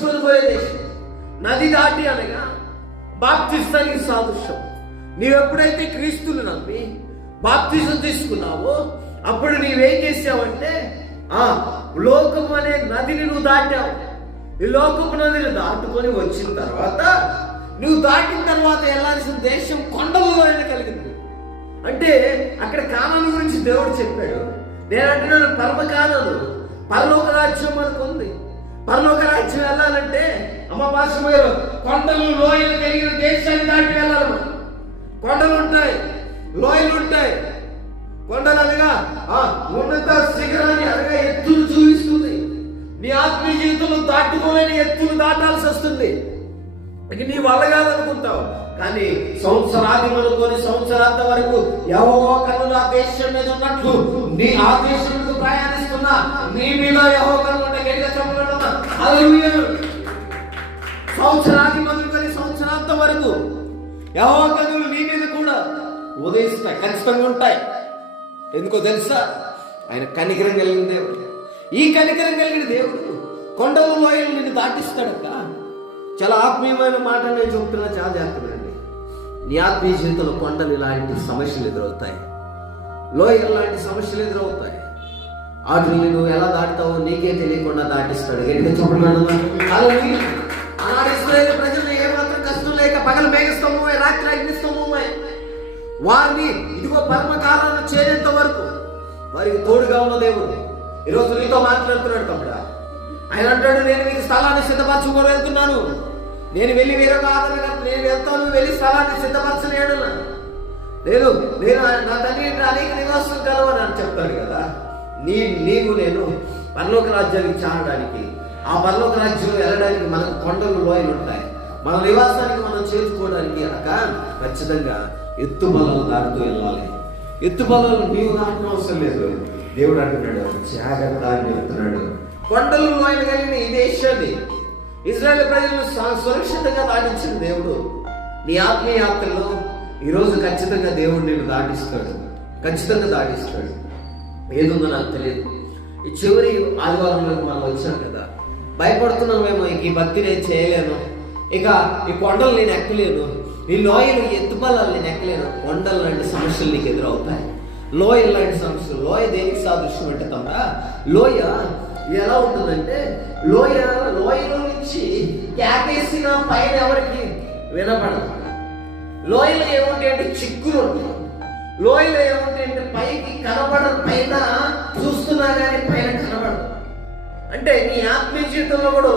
నడుచుకొని పోయే దేశం. నది దాటి అనగా బాప్తిస్తానికి సాదృశ్యం. నీవెప్పుడైతే క్రీస్తుని నమ్మి బాప్తిజం తీసుకున్నావో అప్పుడు నీవేం చేసావంటే లోకము అనే నదిని నువ్వు దాటావు. ఈ లోకపు నదిని దాటుకొని వచ్చిన తర్వాత నువ్వు దాటిన తర్వాత వెళ్ళాల్సిన దేశం కొండలలో కలిగింది. అంటే అక్కడ కానాను గురించి దేవుడు చెప్పాడు. నేను అంటున్నాను పరమకానాను, పరలోక రాజ్యం మనకు ఉంది. పరలోక రాజ్యం వెళ్ళాలంటే అమ్మ భాష కొండలు లోయలు కలిగిన దేశాన్ని దాటి వెళ్ళాలి. మనం కొండలు ఉంటాయి, లోయలు ఉంటాయి. కొండలు అనగా ఉన్నత శిఖరాన్ని అనగా ఎత్తులు చూపిస్తుంది. నీ ఆత్మీయ జీవితంలో దాటుకోలేని ఎత్తులు దాటాల్సి వస్తుంది. ఇక నీ వల్ల కాదనుకుంటావు, కానీ సంవత్సరాది మొదలుకొని సంవత్సరాంత వరకు యెహోవా కన్నులు ఆ దేశం మీద ఉన్నట్లు నీ ఆ దేశం మీద ప్రయాణిస్తున్నా నీ మీద యెహోవా కన్నులు ఉంటే గట్టిగా చెప్పగలమా? హల్లెలూయా. సంవత్సరాది మొదలుకొని సంవత్సరాంత వరకు యెహోవా కన్నులు నీ మీద కూడా ఉదయిస్తాయి, ఖచ్చితంగా ఉంటాయి. ఎందుకో తెలుసా? ఆయన కనికరం కలిగిన దేవుడు. ఈ కనికరం కలిగిన దేవుడు కొండల లోయలు నిన్ను దాటిస్తాడక్క. చాలా ఆత్మీయమైన మాట నేను చెప్తున్నా, చాలా జాగ్రత్తగా. నీ ఆత్మీయ జీవితంలో కొండలు ఇలాంటి సమస్యలు ఎదురవుతాయి, లోయలు లాంటి సమస్యలు ఎదురవుతాయి. వాటిని నువ్వు ఎలా దాటుతావో నీకే తెలియకుండా దాటిస్తాడు. గట్టిగా చెప్పడం ఆనాడు ఇశ్రాయేలు ప్రజలు ఏమాత్రం కష్టం లేక పగలు మేఘస్తంభమై రాత్రి అగ్నిస్తంభమై వారిని ఇదిగో పరమకాలంలో చేరేంత వరకు వారికి తోడుగా ఉన్న దేవుడు ఈరోజు నీతో మాట్లాడుతున్నాడు. తమ్ముడా, ఆయన అంటాడు, నేను మీకు స్థలాన్ని సిద్ధపరచుకొని వెళ్తున్నాను. నేను వెళ్ళి వేరొక ఆదరణ నేను వెళ్తాను, వెళ్ళి స్థలాన్ని సిద్ధపరచలేడు. నేను నా తండ్రి అనేక నివాసం కలవని అని చెప్తాడు కదా. నీవు నేను పరలోక రాజ్యానికి చేరడానికి, ఆ పరలోక రాజ్యం వెళ్ళడానికి మనకు కొండలు లోయలు ఉంటాయి. మన నివాసానికి మనం చేర్చుకోవడానికి అనక ఖచ్చితంగా ఎత్తుబలాలు దాటుతూ వెళ్ళాలి. ఎత్తుబలాలు నీవు దాటడం అవసరం లేదు. దేవుడు అంటున్నాడు, జాగ్రత్త అని చెప్తున్నాడు. కొండలు లోయలు కలిగిన ఈ దేశాన్ని ఇశ్రాయేలు ప్రజలను సురక్షితంగా దాటించిన దేవుడు నీ ఆత్మీయ యాత్రలో ఈరోజు ఖచ్చితంగా దేవుడు నేను దాటిస్తాడు, ఖచ్చితంగా దాటిస్తాడు. ఏదుందో నాకు తెలియదు. ఈ చివరి ఆదివారంలోకి మనం వచ్చాం కదా, భయపడుతున్నామేమో, ఇక ఈ భక్తి నేను చేయలేను, ఇక ఈ కొండలు నేను ఎక్కలేను, ఈ లోయలు ఎత్తుపల్లాలు నేను ఎక్కలేను. కొండలు లాంటి సమస్యలు నీకు ఎదురవుతాయి, లోయలు లాంటి సమస్యలు. లోయ దేనికి సాదృశ్యం అంటే తమ్ముడా, లోయ ఎలా ఉంటుందంటే లోయలో నుంచి కేకేసిన పైన ఎవరికి వినపడదు. లోయలో ఏముంటాయి అంటే చిక్కులు ఉంటాయి. లోయలో ఏముంటాయి అంటే పైకి కనబడదు, పైన చూస్తున్నా కానీ పైన కనబడదు. అంటే నీ ఆత్మీయ జీవితంలో కూడా